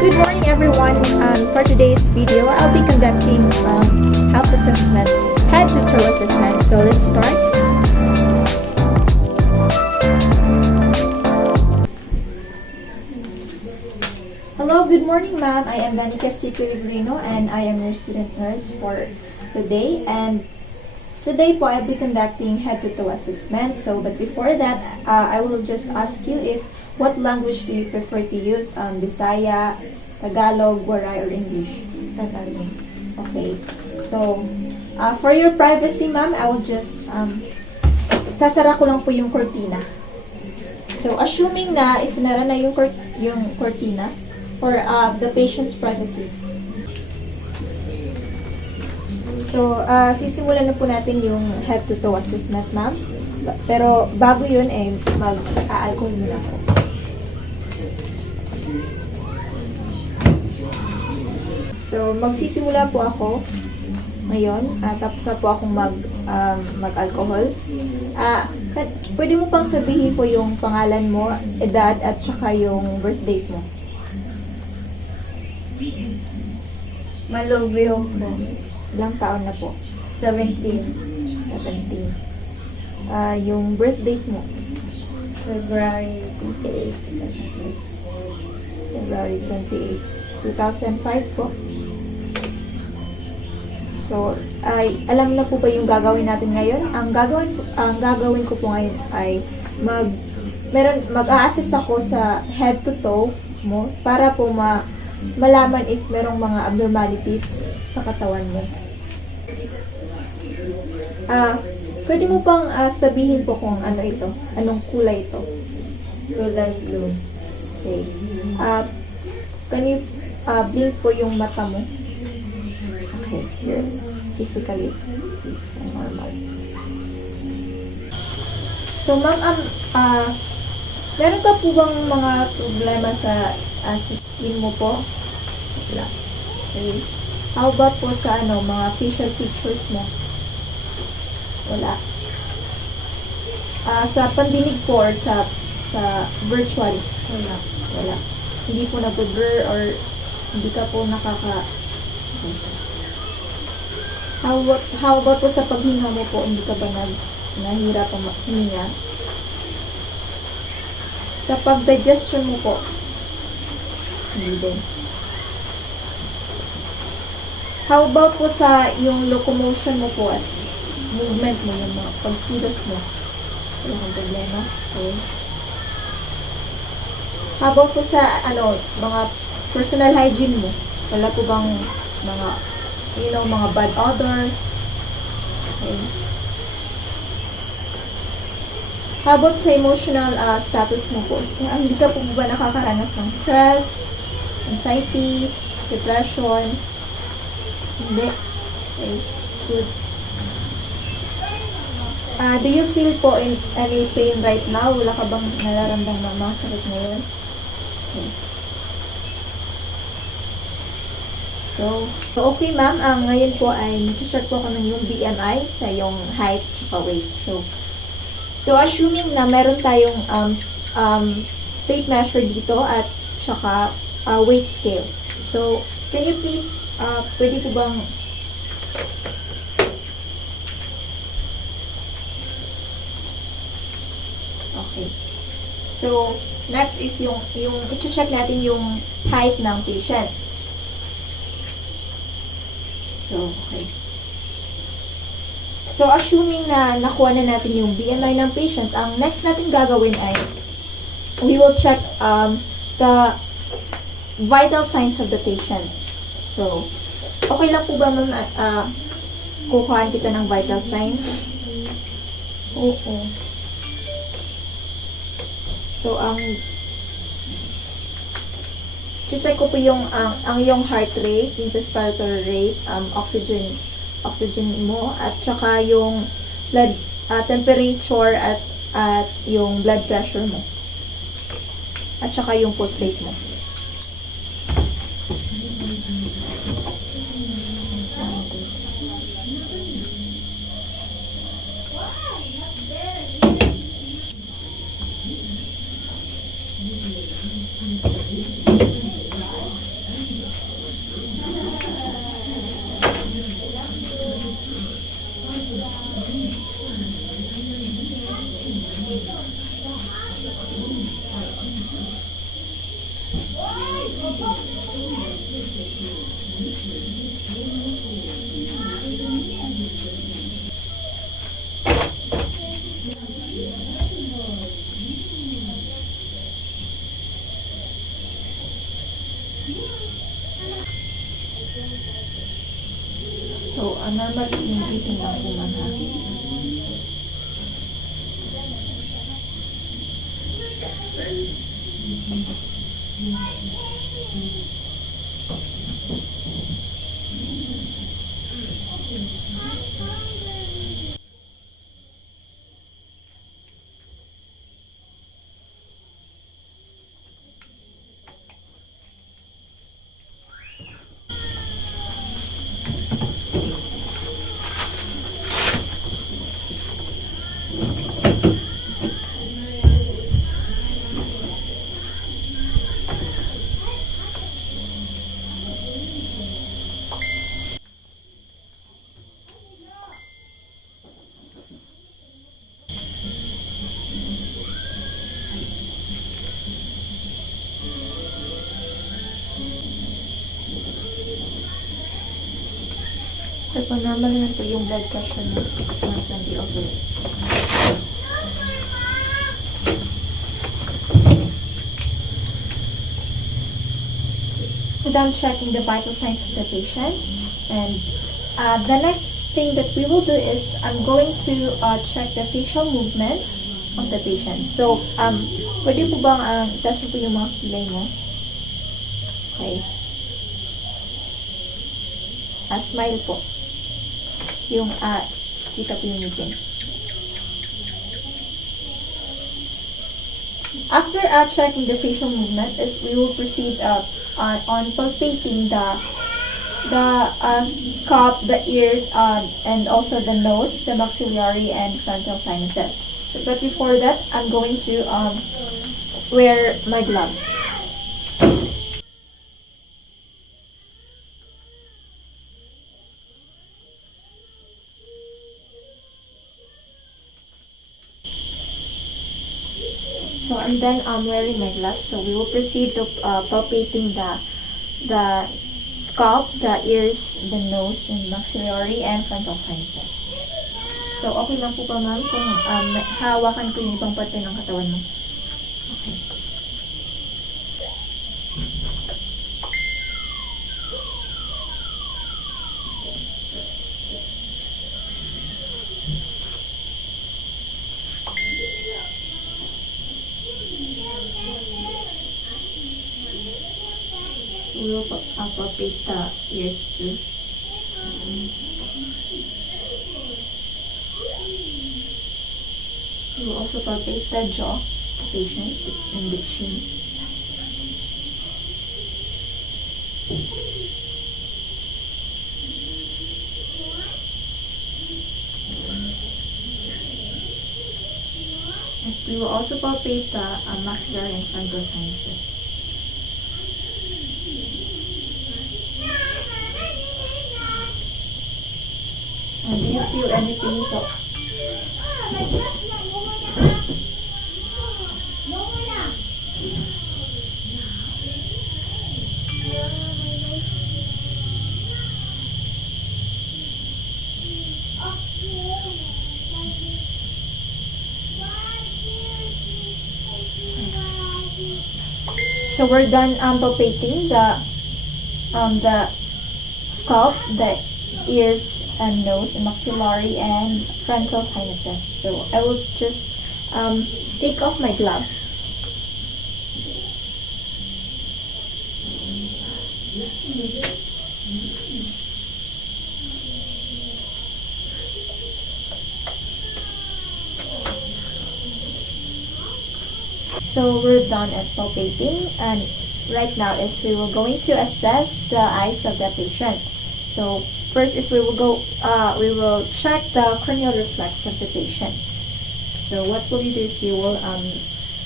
Good morning everyone. For today's video, I'll be conducting health assessment, head to toe assessment. So let's start. Hello, good morning ma'am. I am Danica C. Pellegrino and I am your student nurse for today. And today po, I'll be conducting head to toe assessment. So, but before that, I will just ask you if what language do you prefer to use? Bisaya, Tagalog, Waray, or English? Tagalog. Okay. So, for your privacy, ma'am, I will just, sasara ko lang po yung cortina. So, assuming na isinara na yung cortina for the patient's privacy. So, sisimulan na po natin yung head to toe assessment, ma'am. Pero, bago yun, mag-a-alcohol muna ako. So, magsisimula po ako ngayon. Tapos na po akong mag-alcohol. Pwede mo pang sabihin po yung pangalan mo, edad, at saka yung birth date mo. Malubyo po. Ilang taon na po? 17. 17. Yung birth date mo? February 28. February 28, 2005 po. So, alam na po ba yung gagawin natin ngayon? Ang gagawin ko po ngayon ay mag-a-assess ako sa head to toe mo para po malaman if merong mga abnormalities sa katawan mo. Pwede mo pang sabihin po kung ano ito? Anong kulay ito? Kulay blue. Okay. Can you blink po yung mata mo? Okay. You're physically normal. So, ma'am, meron ka po bang mga problema sa skin mo po? Wala. Okay. How about po sa mga facial features mo? Wala. Sa pandinig po or sa virtual? Wala. Wala. Hindi po nag-blur or hindi ka po How about po sa paghinga mo po? Hindi ka ba nahihirap ang huminga? Sa pag-digestion mo po? Hindi din. How about po sa yung locomotion mo po at movement mo, yung mga pagkilos mo? Wala kang problema? Okay. How about po sa mga personal hygiene mo? Wala po bang mga mga bad odor? Okay. How about sa emotional status mo po? Hindi ka po ba nakakaranas ng stress, anxiety, depression? Hindi. Okay, it's good. Do you feel po in any pain right now? Wala ka bang nararamdaman ng mga sakit ngayon? Okay. So, okay ma'am, ngayon po ay check po ako ng yung BMI sa yung height at weight. So assuming na meron tayong tape measure dito at saka weight scale. So, can you please, pwede po bang okay. So, next is yung i-check natin yung height ng patient. So, okay. So, assuming na nakuha na natin yung BMI ng patient, ang next natin gagawin ay we will check the vital signs of the patient. So, okay lang po ba ma'am kukuhaan kita ng vital signs? Oo. So, check ko po yung yung heart rate, yung respiratory rate, oxygen mo, at saka yung blood temperature at yung blood pressure mo. At saka yung pulse rate mo. So, normally yung breathing lang po man ha. So, po, normal naman po yung blood pressure mo. It's 120 over. Done checking the vital signs of the patient. And the next thing that we will do is I'm going to check the facial movement of the patient. So, pwede po bang itaas mo po yung mga kilay mo? Okay. Smile po. Yung, kita po yung ngipin. After checking the facial movement, is we will proceed on palpating the scalp, the ears, and also the nose, the maxillary, and frontal sinuses. So, but before that, I'm going to wear my gloves. So I'm then wearing my gloves. So we will proceed to palpating the scalp, the ears, the nose, and maxillary, and frontal sinuses. So okay lang po ba ma'am kung hawakan ko yung ibang parte ng katawan mo? Okay. We will palpate the ears too. We will also palpate the jaw, the patient, and the chin. And we will also palpate the maxillary and frontal sinuses. And do you feel anything po? So we're done palpating the scalp, the ears and nose, and maxillary and frontal sinuses. So I will just take off my glove. So we're done at palpating, and right now is we will going to assess the eyes of the patient. So first is we will check the corneal reflex of the patient. So what will you do is you will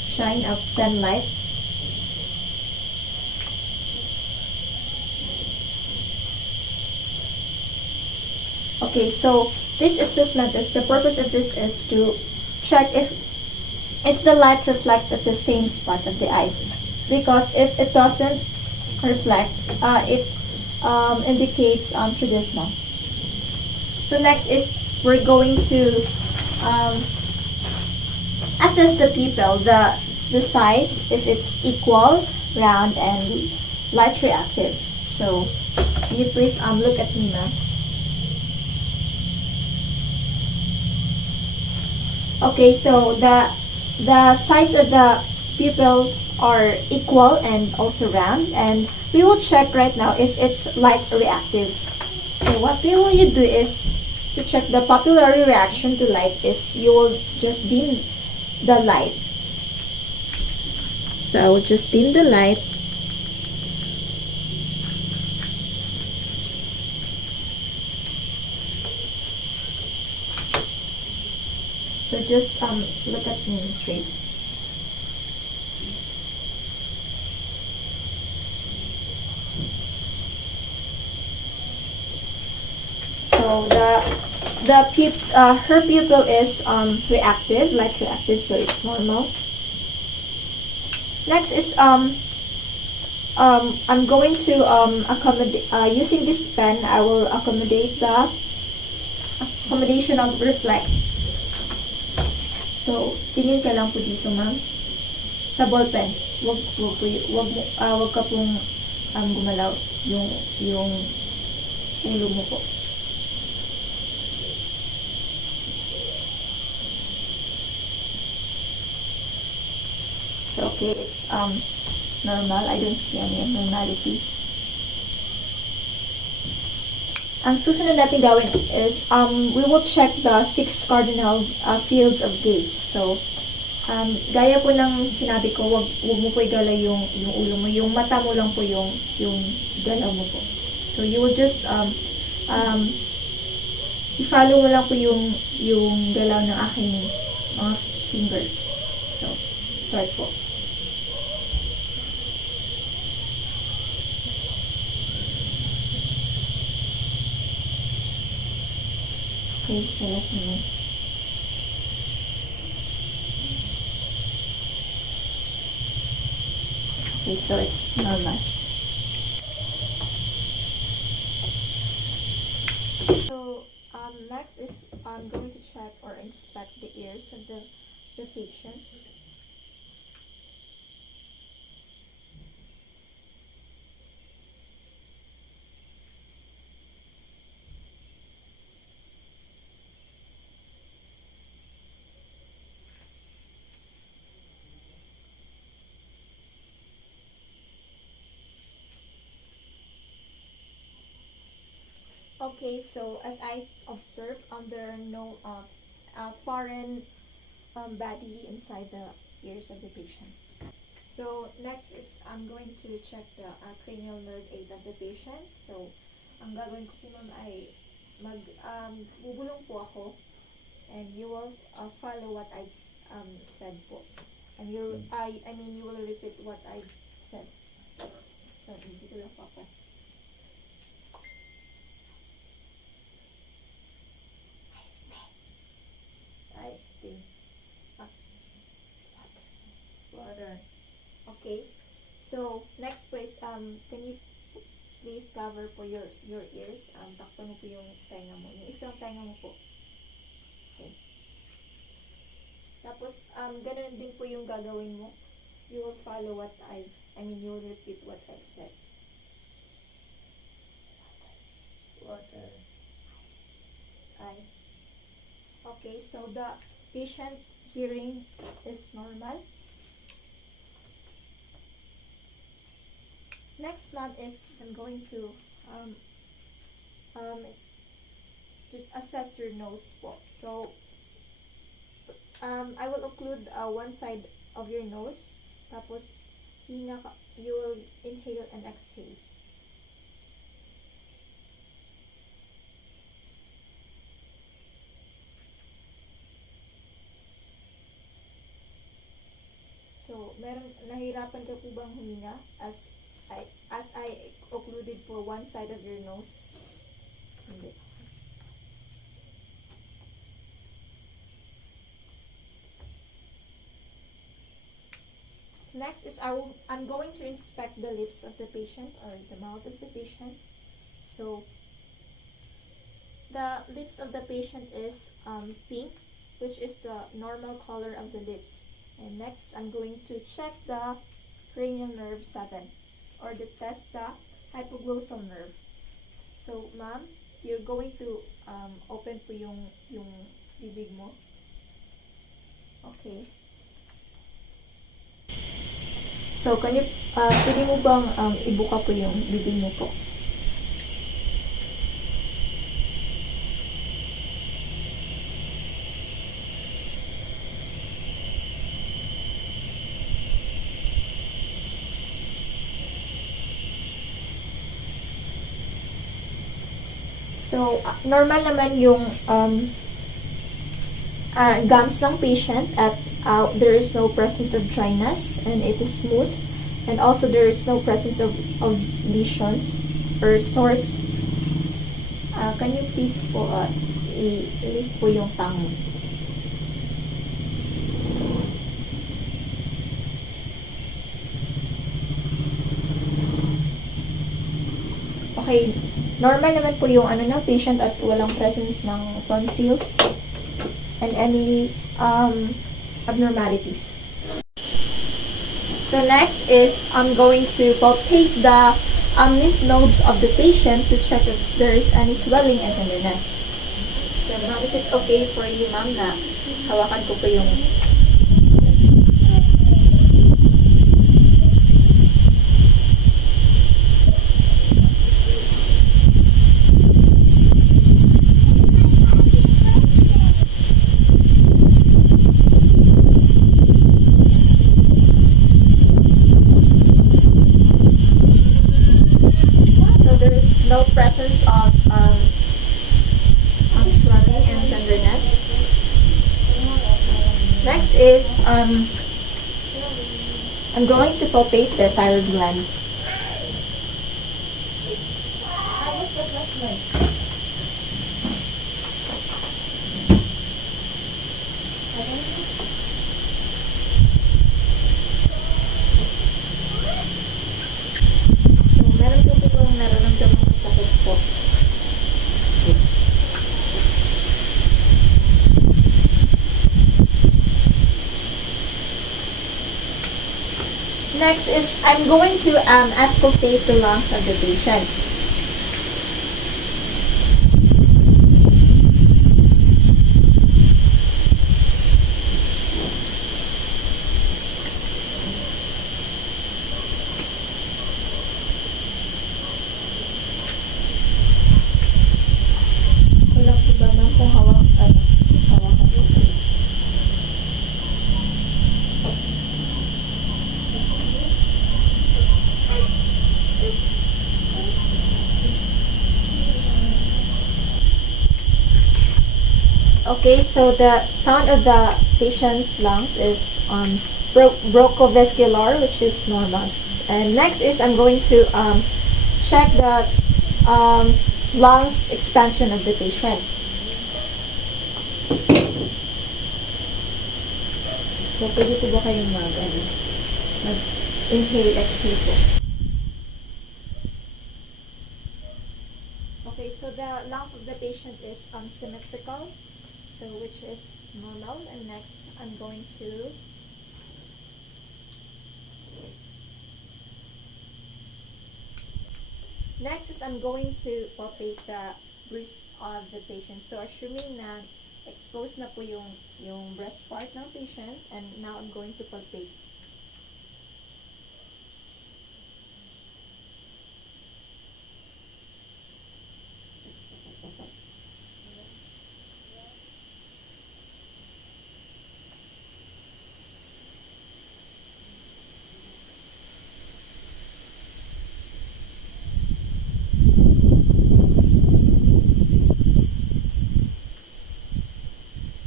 shine a pen light Okay, so this assessment is, the purpose of this is to check if the light reflects at the same spot of the eyes. Because if it doesn't reflect, it indicates truism. So next is we're going to um, assess the pupil, the size, if it's equal, round, and light reactive. So can you please look at me, ma'am? Okay, so the size of the pupils are equal and also round, and we will check right now if it's light reactive. So what we will you do is to check the pupillary reaction to light is you will just dim the light. So I will just dim the light. So just look at me straight. So her pupil is reactive, light reactive, so it's normal. Next is I'm going to accommodate using this pen. I will accommodate the accommodation of reflex. So tingin ka lang po dito, ma'am, sa ball pen. Wag ka pong gumalaw yung ulo mo po. So okay, it's normal. I don't see any abnormality. Ang susunod natin gawin is we will check the 6 cardinal fields of gaze. So gaya po ng sinabi ko, wag mo po igala yung ulo mo, yung mata mo lang po yung galaw mo po. So you will just i-follow mo lang po yung galaw ng aking mga finger. So start po. Okay, select mo. Okay, so it's normal. So next is I'm going to check or inspect the ears of the patient. Okay, so as I observe, there are no foreign body inside the ears of the patient. So next is I'm going to check the cranial nerve aid of the patient. So ang gagawin ko po, ma'am, ay bubulong po ako, and you will follow what I said po. And I mean you will repeat what I said. So hindi ko lang po ako. I stay. Water. Okay. So next please, can you please cover po your ears? Takpan mo po yung tenga mo. Yung isang tenga mo po. Okay. Tapos ganun din po yung gagawin mo. You will follow what you will repeat what I've said. Water. Ice. Okay, so the patient hearing is normal. Next, ma'am, is I'm going to assess your nose po. So I will occlude one side of your nose. Tapos you will inhale and exhale. So, nahirapan ka po bang huminga as I occluded for one side of your nose? Hindi. Next is I'm going to inspect the lips of the patient or the mouth of the patient. So the lips of the patient is pink, which is the normal color of the lips. And next, I'm going to check the cranial nerve 7 or the test the hypoglossal nerve. So, ma'am, you're going to open po yung bibig mo. Okay. So, pwede mo bang ibuka po yung bibig mo po? So, normal naman yung gums ng patient at there is no presence of dryness and it is smooth. And also there is no presence of lesions or sores. Can you please po i-lift po yung tongue mo? Okay, normal naman po yung patient at walang presence ng tonsils and any abnormalities. So next is I'm going to palpate the lymph nodes of the patient to check if there is any swelling and tenderness. So ma'am, is it okay for you, ma'am, na hawakan ko po yung no presence of swelling and tenderness. Next is I'm going to palpate the thyroid gland. So, meron po itong nararamdaman ng sakit po. Next is I'm going to auscultate the lungs of the patient. Wala po ba nang kung hawakan ko? Okay, so the sound of the patient's lungs is bronchosvascular, which is normal. And next is I'm going to check the lungs expansion of the patient. So, pwede po ba kayong mag-inhale, exhale po? Okay, so the lungs of the patient is symmetrical, so which is normal. And next, I'm going to palpate the breast of the patient. So, assuming na exposed na po yung breast part ng patient, and now I'm going to palpate.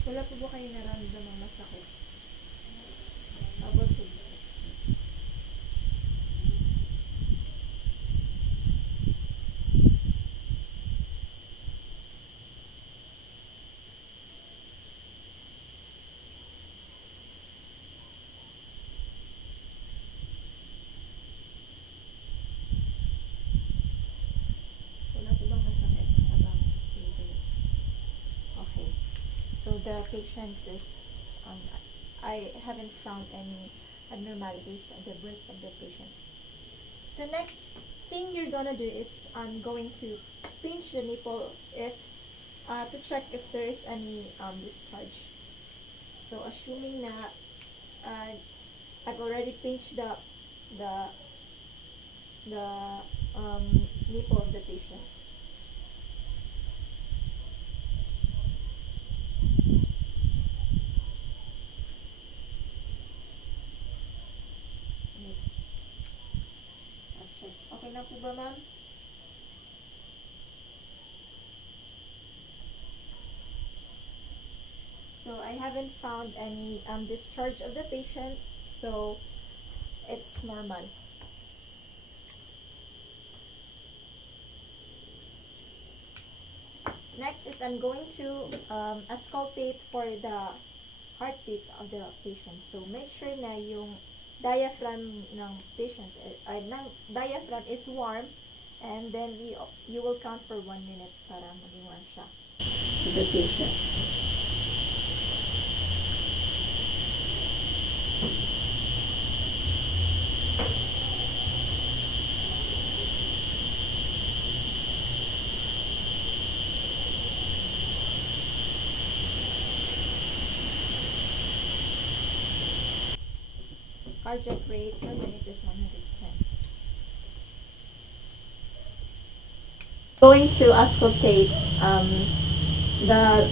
Wala po ba kayo nararamdaman masakit? About the patient is, um, I haven't found any abnormalities at the breast of the patient. So next thing you're gonna do is I'm going to pinch the nipple if to check if there is any discharge. So assuming na uh, I've already pinched the the nipple of the patient. Check. Okay na po ba, ma'am? So I haven't found any discharge of the patient, so it's normal. Next is I'm going to auscultate for the heartbeat of the patient. So make sure na yung diaphragm ng patient, ng diaphragm is warm, and then you will count for 1 minute para maging warm siya to the patient. Cardiac rate per minute is 110. Going to auscultate the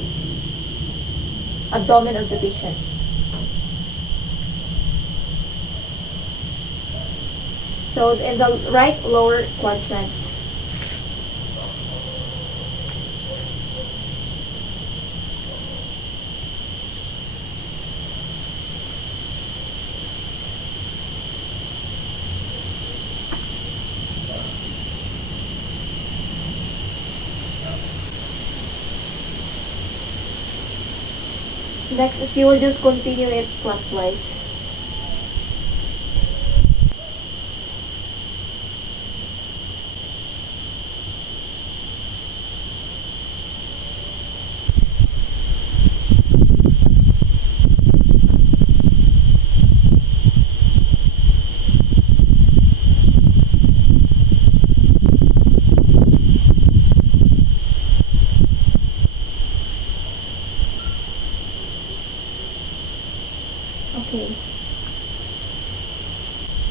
abdomen of the patient. So in the right lower quadrant. Next is you will just continue it clockwise. Okay.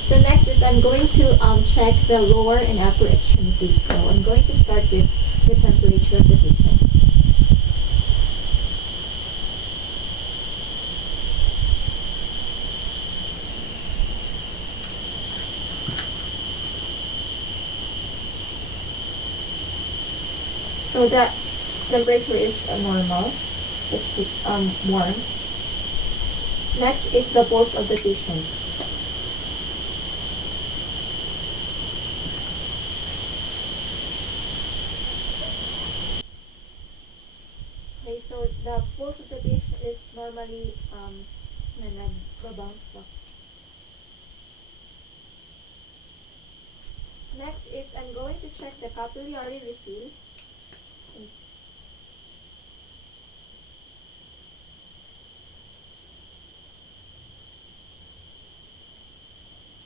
So next is I'm going to check the lower and upper extremities. So I'm going to start with the temperature of the patient. So the temperature is normal. It's warm. Next is the pulse of the patient. Okay, so the pulse of the patient is normally nag-bounce back. Next is I'm going to check the capillary refill.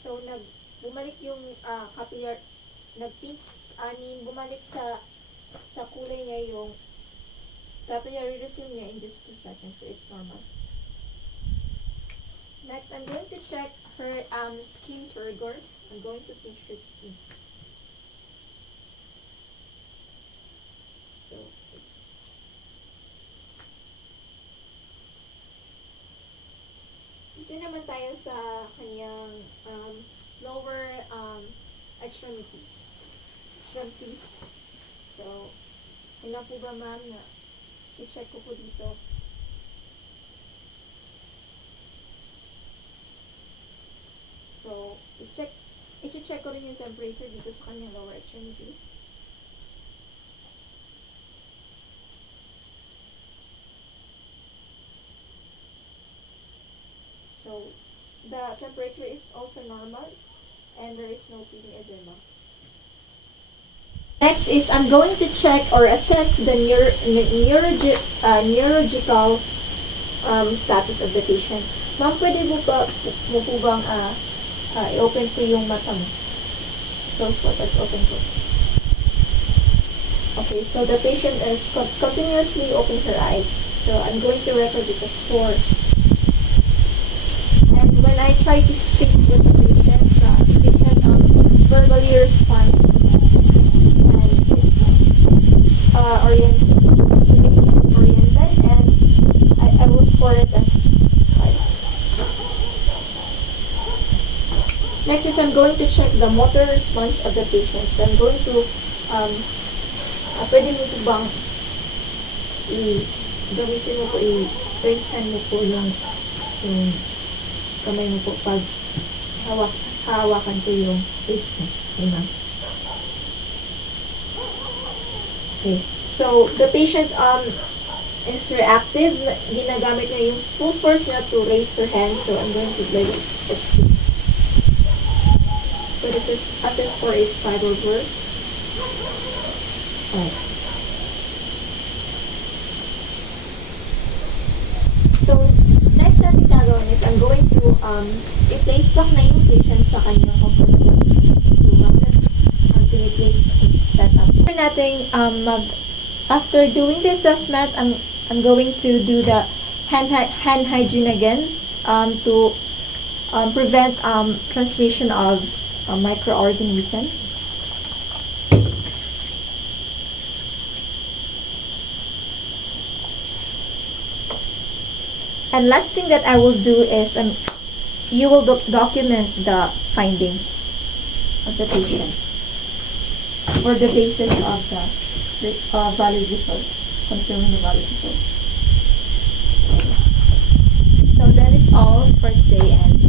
So bumalik yung capillary, nag-pink, bumalik sa kulay niya yung capillary refill niya in just 2 seconds, so it's normal. Next, I'm going to check her skin turgor. I'm going to pinch her skin. So dito naman tayo sa kanyang lower extremities. So, tingnan po ba, ma'am, na i-check ko po dito. So, i-check ko rin yung temperature dito sa kanyang lower extremities. So, the temperature is also normal and there is no feeling edema. Next is I'm going to check or assess the neurological status of the patient. Ma'am, pwede mo po bang i-open po yung mata mo? Close po, tapos open po. Okay, so the patient is continuously opening her eyes. So I'm going to record it as 4. And when I try to speak with the patient, verbally respond and it's oriented, and I will score it as 5. Next is I'm going to check the motor response of the patient. So I'm going to pwede mo po bang gamitin mo po, i-raise hand mo po yung kamay mo po pag hawakan ko yung face mo. Okay, okay. So, the patient is reactive. Ginagamit niya yung full force niya to raise her hand. So, I'm going to let it see. So, this is assess for is 5 over 5. So, next natin gagawin is I'm going to i-place back na yung patient sa kanyang comfortable tulog. Let's i-place that up. After doing the assessment, I'm going to do the hand hygiene again to prevent transmission of microorganisms. And last thing that I will do is you will document the findings of the patient or the basis of the valid result, confirming the valid result. So that is all for today, and